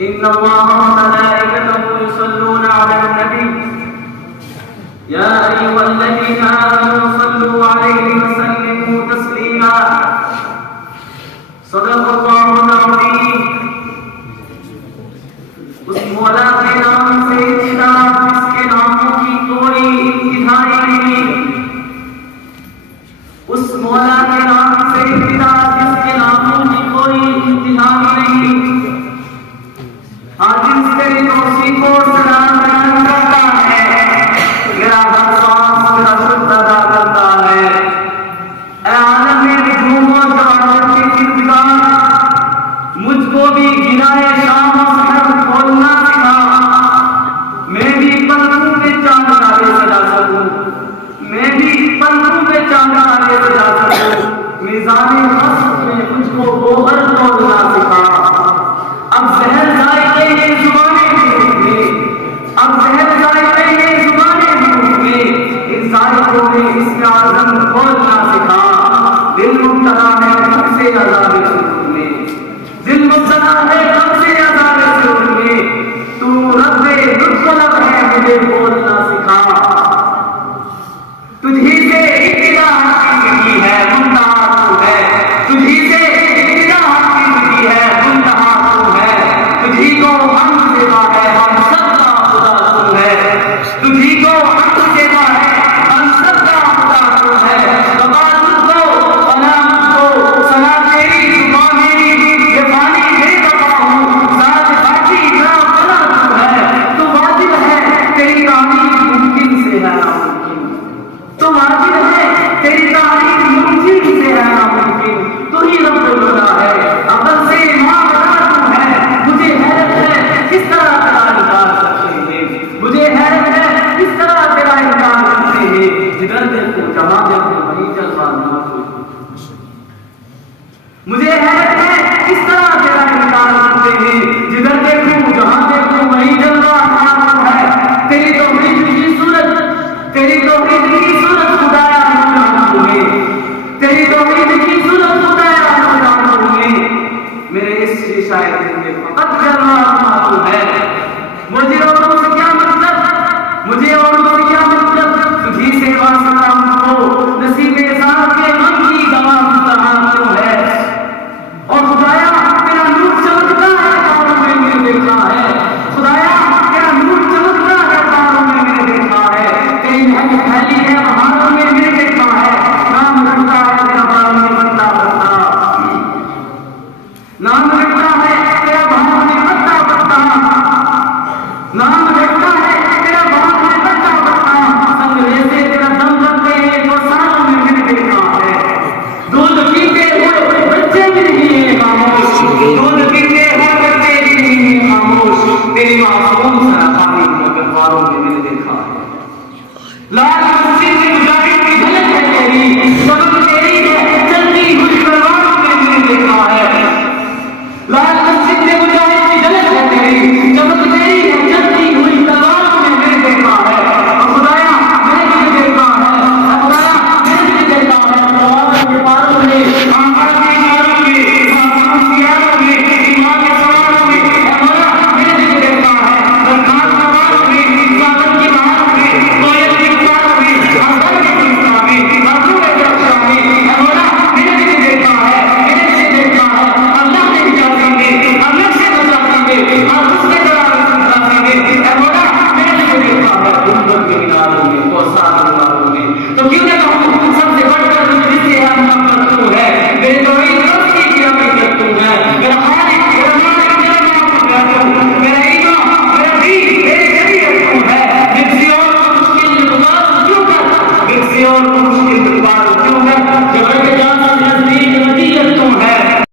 إن الله وملائكته يصلون على النبي يا أيها الذين آمنوا صلوا عليه وسلموا تسليما صدق الله العظيم. اس مولا کے نام سے ابتدا جس کے ناموں کی کوئی انتہا نہیں. اس مولا کے نام سے ابتدا جس کے ناموں کی کوئی انتہا نہیں. آج اس کے توصیف کو سلام بیان کرتا ہے. میرا ہر سانس میرا شکر ادا کرتا ہے. اے عالم میں نجوم و جواہر کے کردگار، مجھ کو بھی گرائے شام و سحر کھولنا سکھا. میں بھی پلکوں پہ چاند تارے سجا سکوں. میں بھی پلکوں پہ چاند تارے سجا سکوں. میزان حسن میں مجھ کو گوہر تولنا سکھا. اب زہر ذائقے یہ زبانیں دھوپ میں، اب زہر ذائقے یہ زبانیں دھوپ میں، ان ذائقوں میں اسم اعظم کھولنا سکھا. دل مبتلا ہے کب سے عذاب سرور میں، دل مبتلا ہے کب سے عذاب سرور میں. تو رب لطف طلب ہے مجھے بولنا سکھا. تجھی سے ابتدا کی زندگی ہے منتہا تو ہے. تجھی سے ابتدا کی زندگی ہے منتہا تو ہے. تجھی کو ہم سوا ہے ہم سب کا خدا تو ہے. تجھی کو ہم سوا ہے ہم سب کا خدا تو ہے. بقا تجھ کو بنا مجھ کو سنا تیری زبان میری یہ پانی بے وفا ہوں. ذات ذاتی نا بنا تو ہے. تو واجب ہے تیری تعریف ممکن سے ہے ناممکن. تو واجب ہے تیری تعریف ممکن سے ہے ناممکن. تو ہی رب الہدا ہے عقل سے ماں بنا تو ہے. مجھے حیرت ہے کس طرح تیرا انکار کرتے ہیں. مجھے حیرت ہے کس طرح تیرا انکار کرتے ہیں. جدھر دیکھو جہاں دیکھو وہیں جلوہ نہ کوئی. مجھے حیرت ہے کس طرح تیرا انکار کرتے ہیں. جدھر دیکھو جہاں دیکھو وہیں جلوہ نہ ہے. تیری توحید کی صورت، تیری توحید کی صورت خدایا نورانی ہے. تیری توحید کی صورت خدایا نورانی ہے. میرے اس شیشہ دل میں فقط جلوہ تو ہے. مجھے اوروں سے کیا مطلب، مجھے اوروں سے کیا مطلب. تجھی سے واسطہ مجھ کو نصیب ذات کے غم کی دوا منتہا تو ہے. اور خدایا تیرا نور چمکتا ہے تاروں میں میں نے دیکھا ہے. خدایا تیرا نور چمکتا ہے تاروں میں میں نے دیکھا ہے. تیری مہک پھیلی ہے بہاروں میں میں نے دیکھا ہے. نام رکھتا ہے تیرا بہار میں پتا پتا. نام رکھتا ہے تیرا بہار میں پتا پتا. نام رکھتا ہے تیرا بہار میں پتا پتا. سنگ ریزے تیرا دم رکھتے ہیں تو سالوں میں میں نے دیکھا ہے. دودھ پیتے ہوئے بچے بھی نہیں ہیں خاموش. دودھ پیتے ہوئے بچے بھی نہیں ہیں خاموش. تیری معصوم سراپانی مغرباروں میں میں نے دیکھا ہے. لال مسجد میں مجاہد کی جھلک ہے تیری. سبب تیری ہے چلتی ہوئی تلواروں میں میں نے دیکھا ہے. لال مسجد میں مجاہد کی جھلک ہے تیری. چمک تیری ہے چلتی ہوئی تلواروں میں میں نے دیکھا ہے. اور خدایا میں نے تجھے دیکھا ہے. خدایا میں نے تجھے دیکھا ہے. تلواروں کے پاروں میں آنکھوں کے پاروں میں آنکھوں کی آنکھوں میں ایمان کے سواروں میں. اے مولا میں نے تجھے دیکھا ہے. برکات کے پاروں میں ساون کی بہاروں میں کوئل کی پکاروں میں آسمان کی فرشتوں میں بازو کے درختوں میں. اے مولا میں نے تجھے دیکھا ہے. میں نے تجھے دیکھا ہے. اللہ نے اجازت دی اللہ سے بچاتی ہے اور اس کے درار سمجھاتی ہے. اے مولا میں نے تجھے دیکھا ہے. گنبد کے میناروں میں کوثر